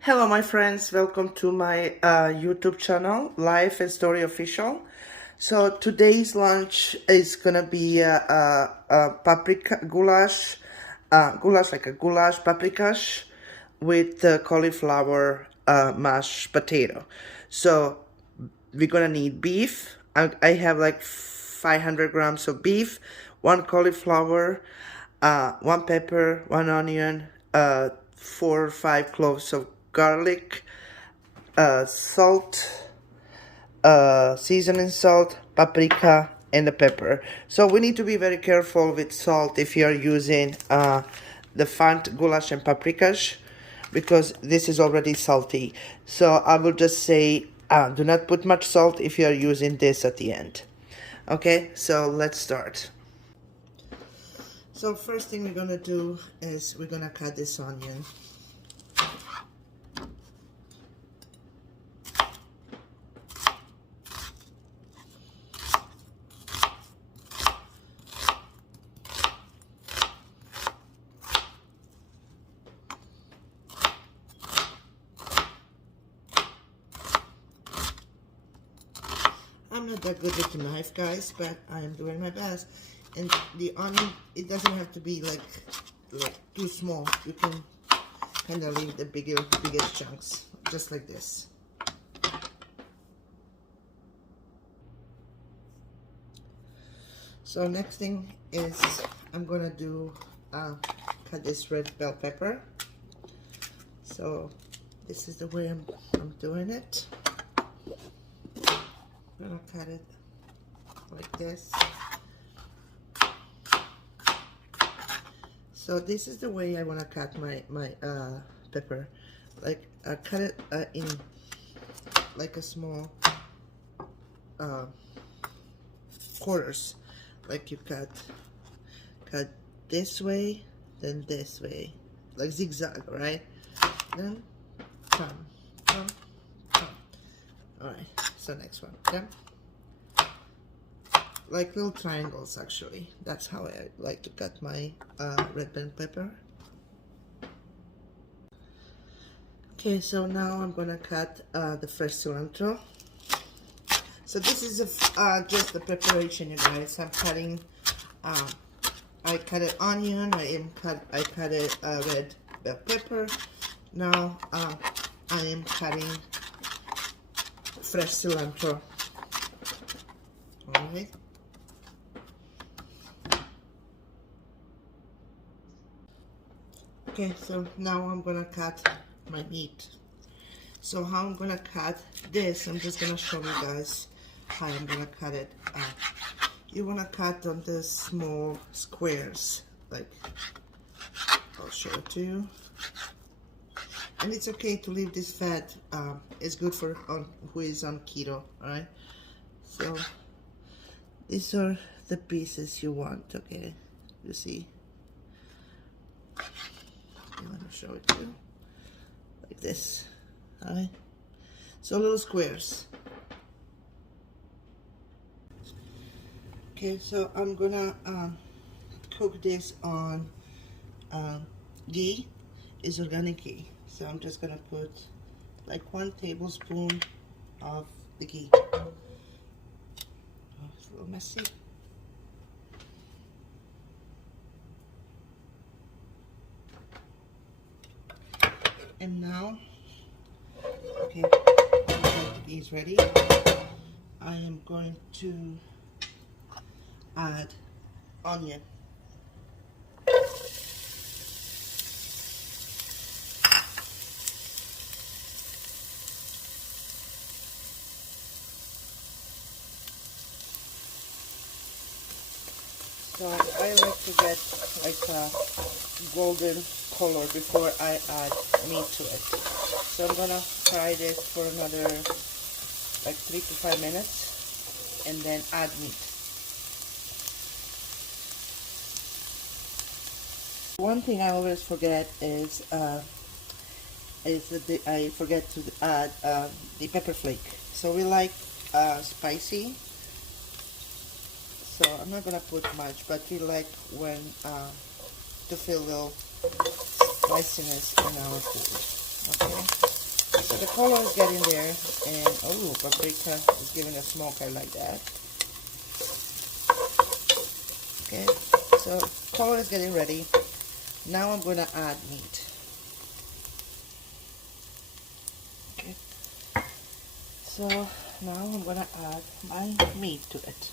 Hello my friends, welcome to my YouTube channel, Life and Story Official. So today's lunch is gonna be paprika goulash, like a goulash paprikash with cauliflower mashed potato. So we're gonna need beef. I have like 500 grams of beef, one cauliflower, one pepper, one onion, 4 or 5 cloves of garlic, salt, seasoning salt, paprika, and the pepper. So we need to be very careful with salt if you are using the fant goulash and paprikash, because this is already salty. So I will just say do not put much salt if you are using this at the end. Okay, so let's start. So first thing we're gonna do is we're gonna cut this onion. I'm not that good with the knife, guys, but I am doing my best. And the onion, it doesn't have to be like too small. You can kind of leave the biggest chunks, just like this. So next thing is I'm gonna do cut this red bell pepper. So this is the way I'm doing it. I'm gonna cut it like this. So this is the way I want to cut my pepper. Like cut it in like a small quarters. Like you cut this way, then this way, like zigzag, right? Then come. All right. So next one, yeah, like little triangles. Actually, that's how I like to cut my red bell pepper. Okay, so now I'm gonna cut the fresh cilantro. So this is just the preparation, you guys. I'm cutting. I cut an onion. I cut a red bell pepper. Now I am cutting fresh cilantro. All right. Okay, so now I'm gonna cut my meat. So how I'm gonna cut this, I'm just gonna show you guys how I'm gonna cut it. You wanna cut on the small squares, like I'll show it to you. And it's okay to leave this fat. It's good for who is on keto, alright? So these are the pieces you want, okay? You see? I'm gonna show it to you like this, alright? So little squares. Okay, so I'm gonna cook this on ghee. It's organic ghee. So I'm just gonna put like 1 tablespoon of the ghee. Oh, it's a little messy. And now, okay, the ghee is ready. I am going to add onion. So I like to get like a golden color before I add meat to it. So I'm gonna fry this for another like 3 to 5 minutes and then add meat. One thing I always forget is that I forget to add the pepper flake. So we like spicy. So I'm not gonna put much, but we like when to feel a little spiciness in our food. Okay. So the color is getting there, and oh, paprika is giving a smoke. I like that. Okay, so color is getting ready. Now I'm gonna add meat. Okay, so now I'm gonna add my meat to it.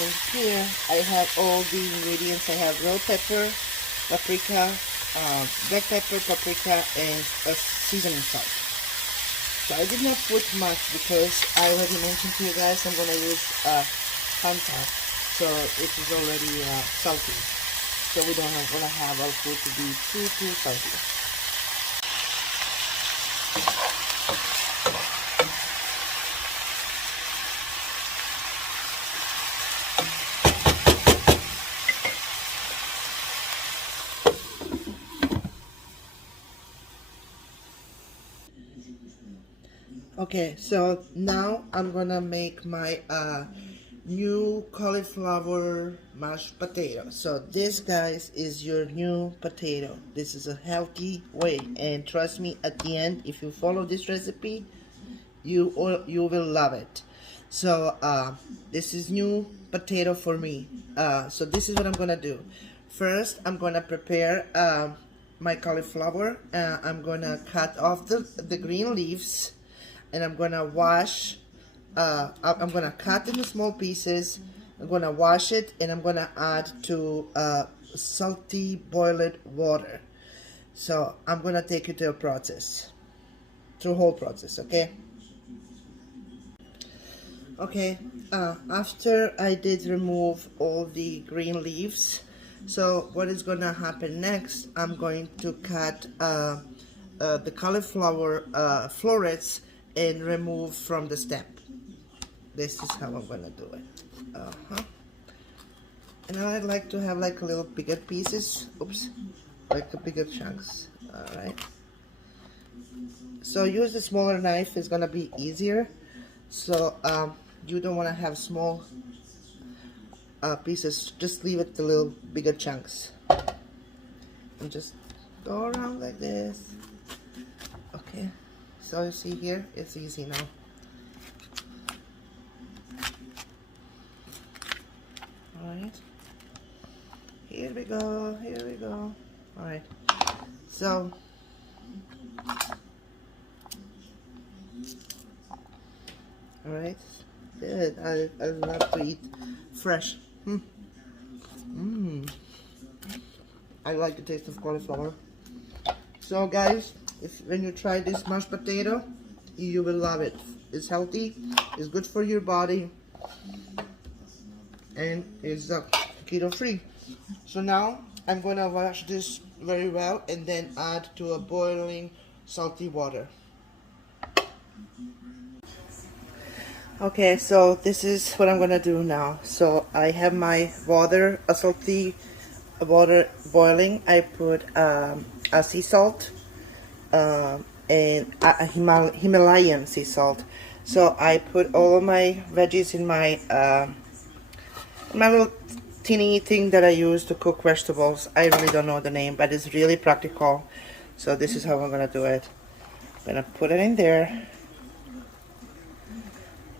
And here I have all the ingredients. I have raw pepper, paprika, black pepper, paprika, and a seasoning salt. So I did not put much because I already mentioned to you guys I'm going to use Fanta, so it is already salty. So we don't want to have our food to be too salty. Okay, so now I'm gonna make my new cauliflower mashed potato. So this, guys, is your new potato. This is a healthy way, and trust me, at the end, if you follow this recipe, you will love it. So this is new potato for me. So this is what I'm gonna do. First, I'm gonna prepare my cauliflower. I'm gonna cut off the green leaves, and I'm gonna wash. I'm gonna cut into small pieces. I'm gonna wash it, and I'm gonna add to salty boiled water. So I'm gonna take you to a process, through whole process. Okay. Okay. After I did remove all the green leaves, so what is gonna happen next? I'm going to cut the cauliflower florets and remove from the stem. This is how I'm gonna do it. And I'd like to have like a little bigger pieces. Oops, like the bigger chunks. All right. So use the smaller knife. It's gonna be easier. So you don't want to have small pieces. Just leave it the little bigger chunks. And just go around like this. Okay. So you see here, it's easy now. Alright. Here we go, here we go. Alright. So, alright. Good. I love to eat fresh. I like the taste of cauliflower. So guys, when you try this mashed potato, you will love it. It's healthy, it's good for your body, and it's keto free. So now I'm gonna wash this very well and then add to a boiling salty water. Okay, so this is what I'm gonna do now. So I have my water, a salty water boiling. I put a sea salt, and a Himalayan sea salt. So I put all of my veggies in my my little teeny thing that I use to cook vegetables. I really don't know the name, but it's really practical. So this is how I'm gonna do it. I'm gonna put it in there,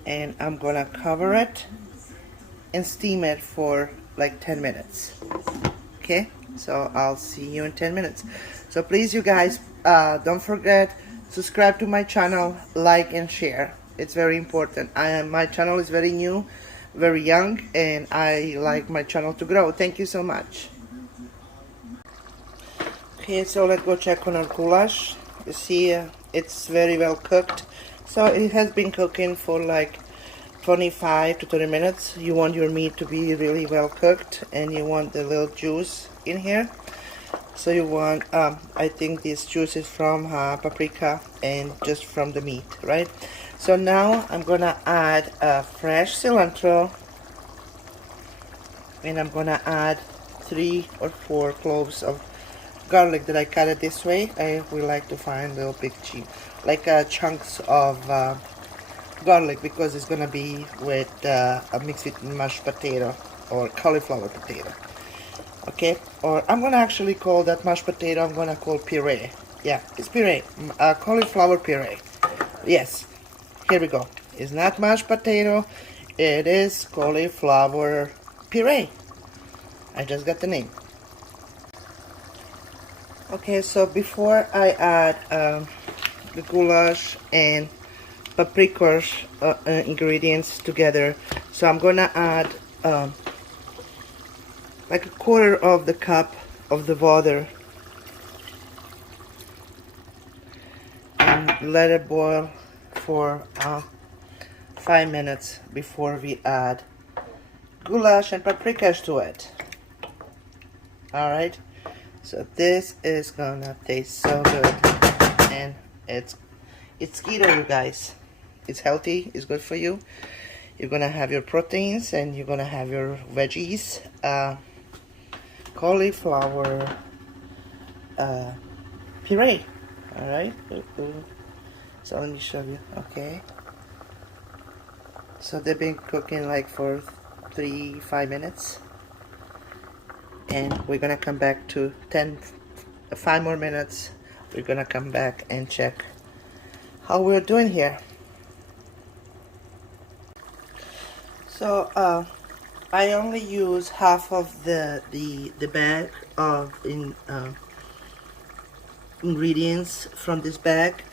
and I'm gonna cover it and steam it for like 10 minutes. Okay, so I'll see you in 10 minutes. So please, you guys, don't forget, subscribe to my channel, like and share. It's very important. My channel is very new, very young, and I like my channel to grow. Thank you so much. Okay, so let's go check on our goulash. You see, it's very well cooked. So it has been cooking for like 25 to 30 minutes. You want your meat to be really well cooked, and you want the little juice in here. So you want, I think this juice is from paprika and just from the meat, right? So now I'm gonna add fresh cilantro, and I'm gonna add 3 or 4 cloves of garlic that I cut it this way. We like to find little big like chunks of garlic, because it's gonna be with mixed with mashed potato. or cauliflower potato. Okay, or I'm gonna actually call that mashed potato, I'm gonna call puree. Yeah, it's puree, cauliflower puree. Yes, here we go. It's not mashed potato, it is cauliflower puree. I just got the name. Okay, so before I add the goulash and paprika ingredients together, so I'm gonna add like a quarter of the cup of the water and let it boil for 5 minutes before we add goulash and paprikas to it. Alright, so this is gonna taste so good, and it's keto, you guys. It's healthy, it's good for you. You're gonna have your proteins and you're gonna have your veggies. Cauliflower puree. Alright, so let me show you. Okay, so they've been cooking like for 5 minutes, and we're gonna come back to 5 more minutes. We're gonna come back and check how we're doing here. So I only use half of the bag of ingredients from this bag,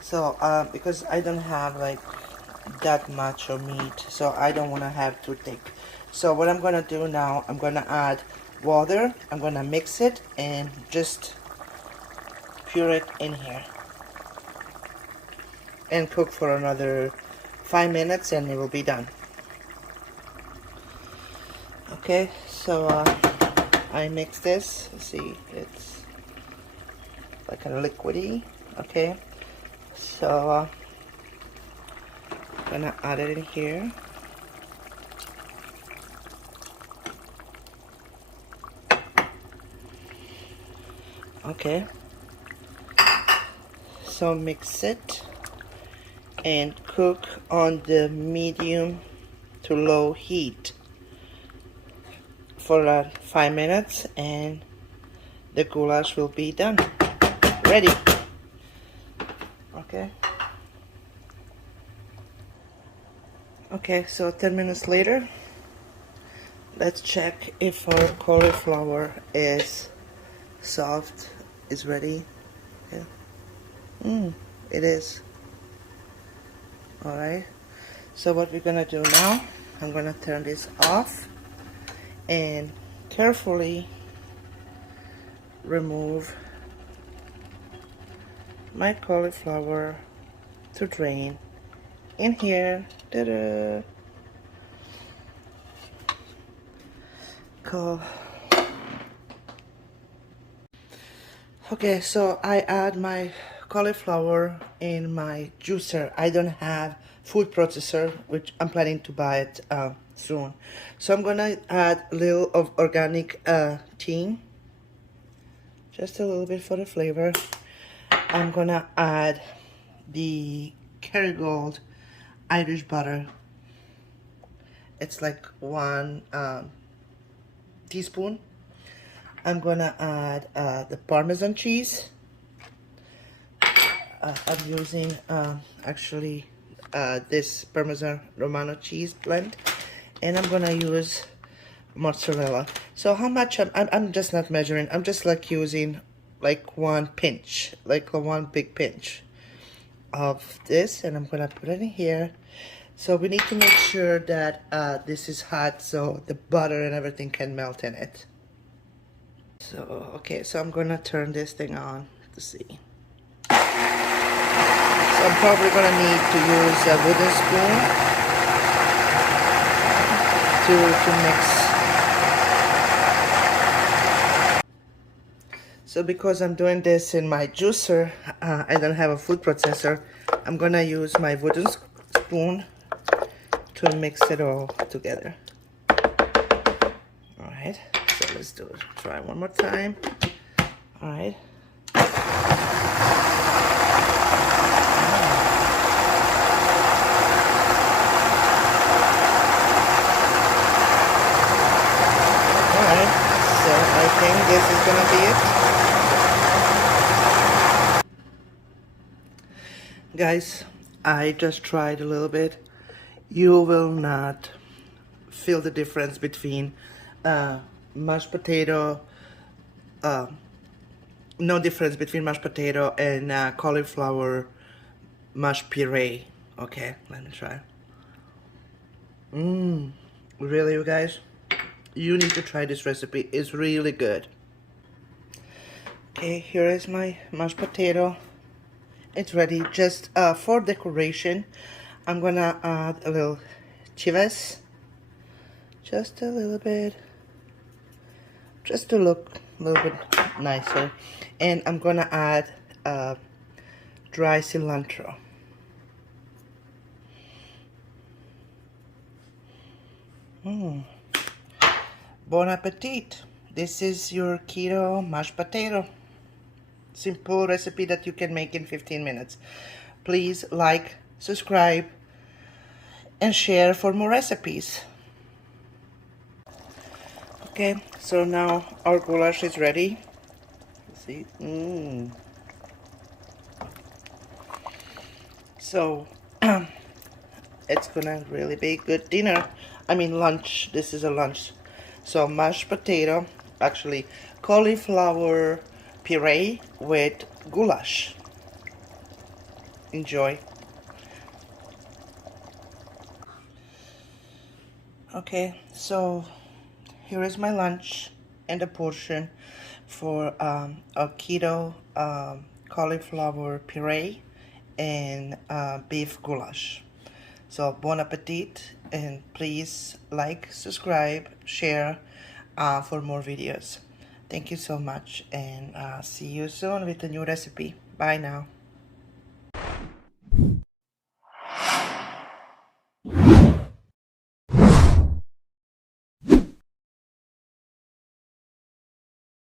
so because I don't have like that much of meat, so I don't want to have too thick. So what I'm gonna do now, I'm gonna add water, I'm gonna mix it and just pour it in here and cook for another 5 minutes and it will be done. Okay, so I mix this. See, it's like a liquidy. Okay, so I'm gonna add it in here. Okay, so mix it and cook on the medium to low heat for 5 minutes, and the goulash will be done, ready. Okay, so 10 minutes later, let's check if our cauliflower is soft, is ready. Yeah. It is. Alright, so what we're gonna do now, I'm gonna turn this off and carefully remove my cauliflower to drain in here. Ta-da! Cool. Okay, so I add my cauliflower in my juicer. I don't have food processor, which I'm planning to buy it soon. So I'm gonna add a little of organic tea, just a little bit for the flavor. I'm gonna add the Kerrygold Irish butter. It's like 1 teaspoon. I'm gonna add the Parmesan cheese. I'm using actually this Parmesan Romano cheese blend, and I'm gonna use mozzarella. So how much I'm just not measuring, I'm just like using like 1 pinch, like 1 big pinch of this, and I'm gonna put it in here. So we need to make sure that this is hot so the butter and everything can melt in it. So okay, so I'm gonna turn this thing on to see. So I'm probably gonna need to use a wooden spoon to mix. So because I'm doing this in my juicer, I don't have a food processor, I'm gonna use my wooden spoon to mix it all together. Alright, so let's do it. Try one more time. Alright. think this is gonna be it. Guys, I just tried a little bit. You will not feel the difference between mashed potato, no difference between mashed potato and cauliflower mashed puree. Okay, let me try. Really, you guys? You need to try this recipe. It's really good. Okay, here is my mashed potato. It's ready. Just for decoration, I'm gonna add a little chives. Just a little bit. Just to look a little bit nicer. And I'm gonna add dry cilantro. Bon appetit! This is your keto mashed potato. Simple recipe that you can make in 15 minutes. Please like, subscribe, and share for more recipes. Okay, so now our goulash is ready. See? So it's gonna really be a good dinner. I mean lunch. This is a lunch. So mashed potato, actually cauliflower puree with goulash. Enjoy. Okay, so here is my lunch and a portion for a keto cauliflower puree and beef goulash. So bon appetit, and please like, subscribe, share for more videos. Thank you so much, and see you soon with a new recipe. Bye now.